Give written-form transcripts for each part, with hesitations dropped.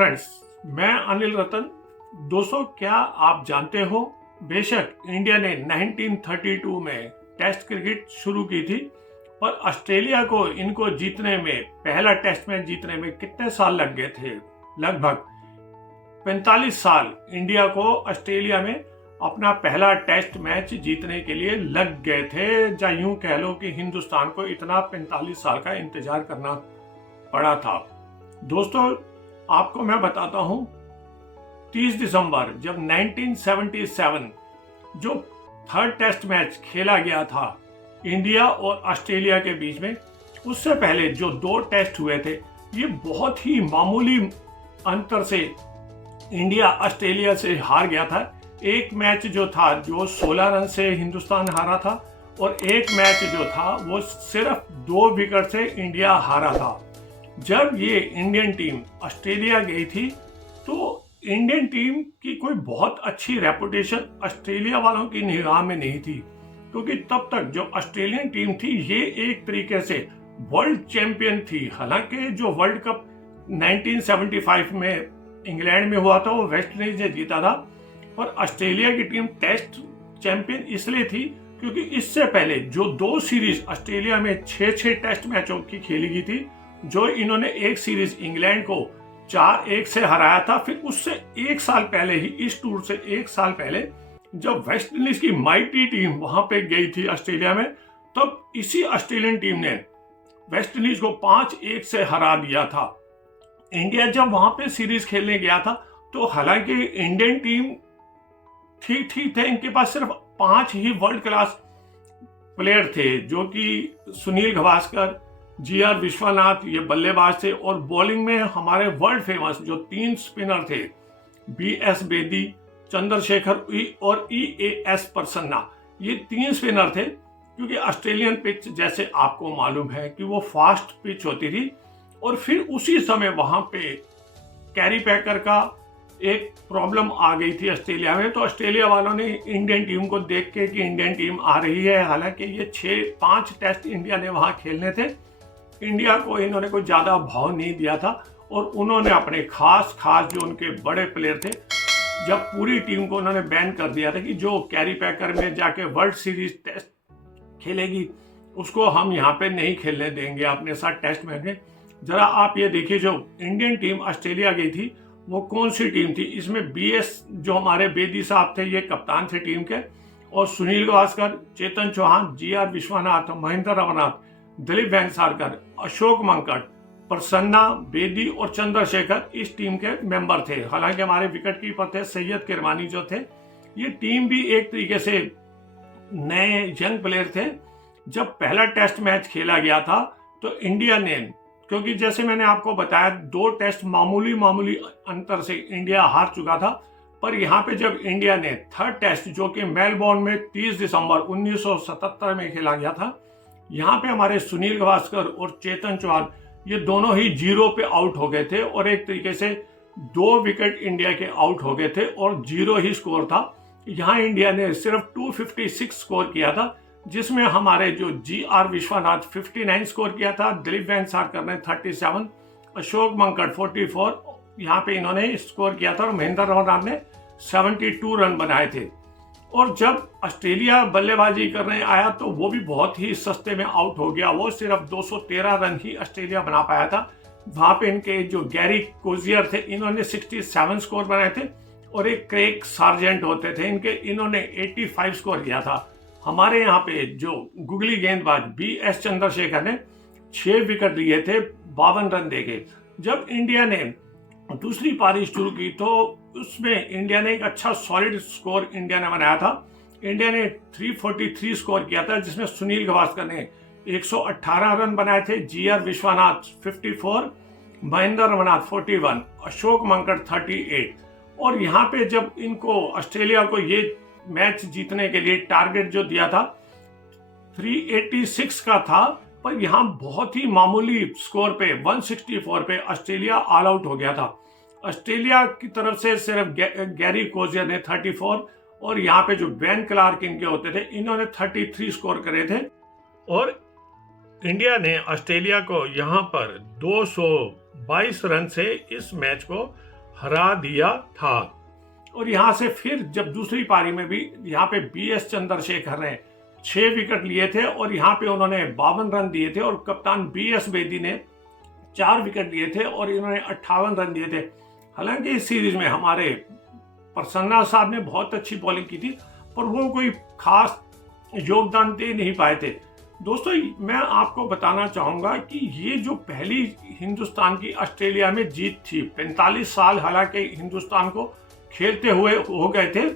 Friends, मैं अनिल रतन। दोस्तों, क्या आप जानते हो, बेशक इंडिया ने 1932 में टेस्ट क्रिकेट शुरू की थी, पर ऑस्ट्रेलिया को इनको जीतने में, पहला टेस्ट मैच जीतने में कितने साल लग गए थे? लगभग 45 साल इंडिया को ऑस्ट्रेलिया में अपना पहला टेस्ट मैच जीतने के लिए लग गए थे। या यूं कह लो कि हिंदुस्तान को इतना 45 साल का इंतजार करना पड़ा था। दोस्तों, आपको मैं बताता हूं, 30 दिसंबर जब 1977 जो थर्ड टेस्ट मैच खेला गया था इंडिया और ऑस्ट्रेलिया के बीच में, उससे पहले जो 2 टेस्ट हुए थे, ये बहुत ही मामूली अंतर से इंडिया ऑस्ट्रेलिया से हार गया था। एक मैच जो था, जो 16 रन से हिंदुस्तान हारा था, और एक मैच जो था वो सिर्फ 2 विकेट से इंडिया हारा था। जब ये इंडियन टीम ऑस्ट्रेलिया गई थी, तो इंडियन टीम की कोई बहुत अच्छी रेपुटेशन ऑस्ट्रेलिया वालों की निगाह में नहीं थी, क्योंकि तब तक जो ऑस्ट्रेलियन टीम थी ये एक तरीके से वर्ल्ड चैंपियन थी। हालांकि जो वर्ल्ड कप 1975 में इंग्लैंड में हुआ था वो वेस्ट इंडीज ने जीता था, पर ऑस्ट्रेलिया की टीम टेस्ट चैंपियन इसलिए थी क्योंकि इससे पहले जो 2 सीरीज ऑस्ट्रेलिया में 6-6 टेस्ट मैचों की खेली गई थी, जो इन्होंने एक सीरीज इंग्लैंड को 4-1 से हराया था। फिर उससे 1 साल पहले ही, इस टूर से 1 साल पहले, जब वेस्ट इंडीज की माइटी टीम वहां पे गई थी ऑस्ट्रेलिया में, तब इसी ऑस्ट्रेलियन टीम ने वेस्ट इंडीज को 5-1 से हरा दिया था। इंडिया जब वहां पे सीरीज खेलने गया था, तो हालांकि इंडियन टीम ठीक ठीक थे, इनके पास सिर्फ 5 ही वर्ल्ड क्लास प्लेयर थे, जो कि सुनील गावस्कर, जी.आर. विश्वनाथ, ये बल्लेबाज थे, और बॉलिंग में हमारे वर्ल्ड फेमस जो 3 स्पिनर थे, बी.एस. बेदी, चंद्रशेखर और ई.ए.एस. प्रसन्ना, ये 3 स्पिनर थे। क्योंकि ऑस्ट्रेलियन पिच, जैसे आपको मालूम है, कि वो फास्ट पिच होती थी, और फिर उसी समय वहां पे कैरी पैकर का एक प्रॉब्लम आ गई थी ऑस्ट्रेलिया में। तो ऑस्ट्रेलिया वालों ने इंडियन टीम को देख के कि इंडियन टीम आ रही है, हालांकि ये 5 टेस्ट इंडिया ने वहां खेलने थे, इंडिया को इन्होंने कोई ज्यादा भाव नहीं दिया था, और उन्होंने अपने खास जो उनके बड़े प्लेयर थे, जब पूरी टीम को उन्होंने बैन कर दिया था कि जो कैरी पैकर में जाके वर्ल्ड सीरीज टेस्ट खेलेगी, उसको हम यहाँ पे नहीं खेलने देंगे अपने साथ टेस्ट मैच में। जरा आप ये देखिए, जो इंडियन टीम ऑस्ट्रेलिया गई थी वो कौन सी टीम थी। इसमें बी.एस. जो हमारे बेदी साहब थे, ये कप्तान थे टीम के, और सुनील गावस्कर, चेतन चौहान, जी.आर. विश्वनाथ, महेंद्र रवनाथ, दिलीप वेंगसरकर, अशोक मंकट, प्रसन्ना, बेदी और चंद्रशेखर इस टीम के मेंबर थे। हालांकि हमारे विकेट कीपर थे सैयद किरमानी जो थे। ये टीम भी एक तरीके से नए यंग प्लेयर थे। जब पहला टेस्ट मैच खेला गया था, तो इंडिया ने, क्योंकि जैसे मैंने आपको बताया, 2 टेस्ट मामूली अंतर से इंडिया हार चुका था, पर यहाँ पे जब इंडिया ने थर्ड टेस्ट, जो कि मेलबोर्न में 30 दिसंबर 1977 में खेला गया था, यहाँ पे हमारे सुनील गावस्कर और चेतन चौहान, ये दोनों ही 0 पे आउट हो गए थे, और एक तरीके से 2 विकेट इंडिया के आउट हो गए थे, और 0 ही स्कोर था। यहाँ इंडिया ने सिर्फ 256 स्कोर किया था, जिसमें हमारे जो जी.आर. विश्वनाथ 59 स्कोर किया था, दिलीप वेंगसरकर ने 37, अशोक मंकट 44 यहाँ पे इन्होंने स्कोर किया था, और महेंद्र रवनाथ ने 72 रन बनाए थे। और जब ऑस्ट्रेलिया बल्लेबाजी करने आया, तो वो भी बहुत ही सस्ते में आउट हो गया। वो सिर्फ 213 रन ही ऑस्ट्रेलिया बना पाया था। वहां पे इनके जो गैरी कोजियर थे, इन्होंने 67 स्कोर बनाए थे, और एक क्रेग सार्जेंट होते थे इनके, इन्होंने 85 स्कोर किया था। हमारे यहाँ पे जो गुगली गेंदबाज बी.एस. चंद्रशेखर ने 6 विकेट लिए थे, 52 रन देके। जब इंडिया ने दूसरी पारी शुरू की, तो उसमें इंडिया ने एक अच्छा सॉलिड स्कोर इंडिया ने बनाया था। इंडिया ने 343 स्कोर किया था, जिसमें सुनील गावस्कर ने 118 रन बनाए थे, जी.आर. विश्वनाथ 54, महेंद्र रवनाथ 41, अशोक मंकट 38। और यहाँ पे जब इनको, ऑस्ट्रेलिया को, ये मैच जीतने के लिए टारगेट जो दिया था 386 का था, पर यहाँ बहुत ही मामूली स्कोर पे 164 पे ऑस्ट्रेलिया ऑल आउट हो गया था। ऑस्ट्रेलिया की तरफ से सिर्फ गैरी कोजियर ने 34, और यहाँ पे जो बेन क्लार्क इनके होते थे, इन्होंने 33 स्कोर करे थे। और इंडिया ने ऑस्ट्रेलिया को यहाँ पर 222 रन से इस मैच को हरा दिया था। और यहाँ से फिर जब दूसरी पारी में भी यहाँ पे BS चंद्रशेखर ने 6 विकेट लिए थे और यहाँ पे उन्होंने 52 रन दिए थे, और कप्तान BS बेदी ने 4 विकेट लिए थे और इन्होंने 58 रन दिए थे। हालांकि इस सीरीज में हमारे प्रसन्ना साहब ने बहुत अच्छी बॉलिंग की थी, पर वो कोई खास योगदान दे नहीं पाए थे। दोस्तों, मैं आपको बताना चाहूंगा कि ये जो पहली हिंदुस्तान की ऑस्ट्रेलिया में जीत थी, 45 साल हालांकि हिंदुस्तान को खेलते हुए हो गए थे,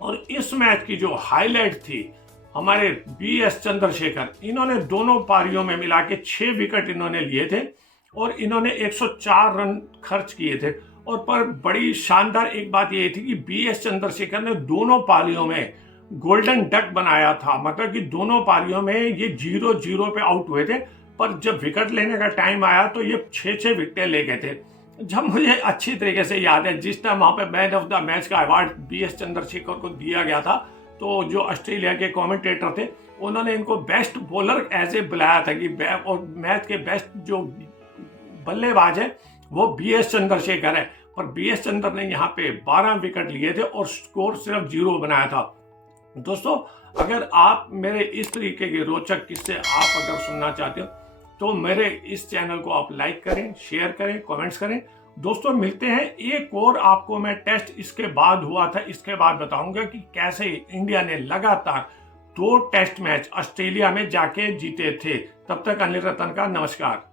और इस मैच की जो हाईलाइट थी हमारे BS चंद्रशेखर, इन्होंने दोनों पारियों में मिला के 6 विकेट इन्होंने लिए थे और इन्होंने 104 रन खर्च किए थे। और पर बड़ी शानदार एक बात ये थी कि BS चंद्रशेखर ने दोनों पारियों में गोल्डन डक बनाया था, मतलब कि दोनों पारियों में ये 0-0 पे आउट हुए थे, पर जब विकेट लेने का टाइम आया तो ये 6-6 विकेटें ले गए थे। जब मुझे अच्छी तरीके से याद है, जिस टाइम वहां पे मैन ऑफ द मैच का अवार्ड BS चंद्रशेखर को दिया गया था, तो जो ऑस्ट्रेलिया के कमेंटेटर थे उन्होंने इनको बेस्ट बॉलर एज ए बुलाया था कि और मैच के बेस्ट जो बल्लेबाज है वो BS चंद्रशेखर है, पर BS चंद्र ने यहाँ पे 12 विकेट लिए थे और स्कोर सिर्फ 0 बनाया था। दोस्तों, अगर आप मेरे इस तरीके के रोचक किस्से आप अगर सुनना चाहते हो तो मेरे इस चैनल को आप लाइक करें, शेयर करें, कमेंट्स करें। दोस्तों, मिलते हैं एक और आपको मैं टेस्ट इसके बाद हुआ था, इसके बाद बताऊंगा कि कैसे इंडिया ने लगातार 2 टेस्ट मैच ऑस्ट्रेलिया में जाके जीते थे। तब तक अनिल रतन का नमस्कार।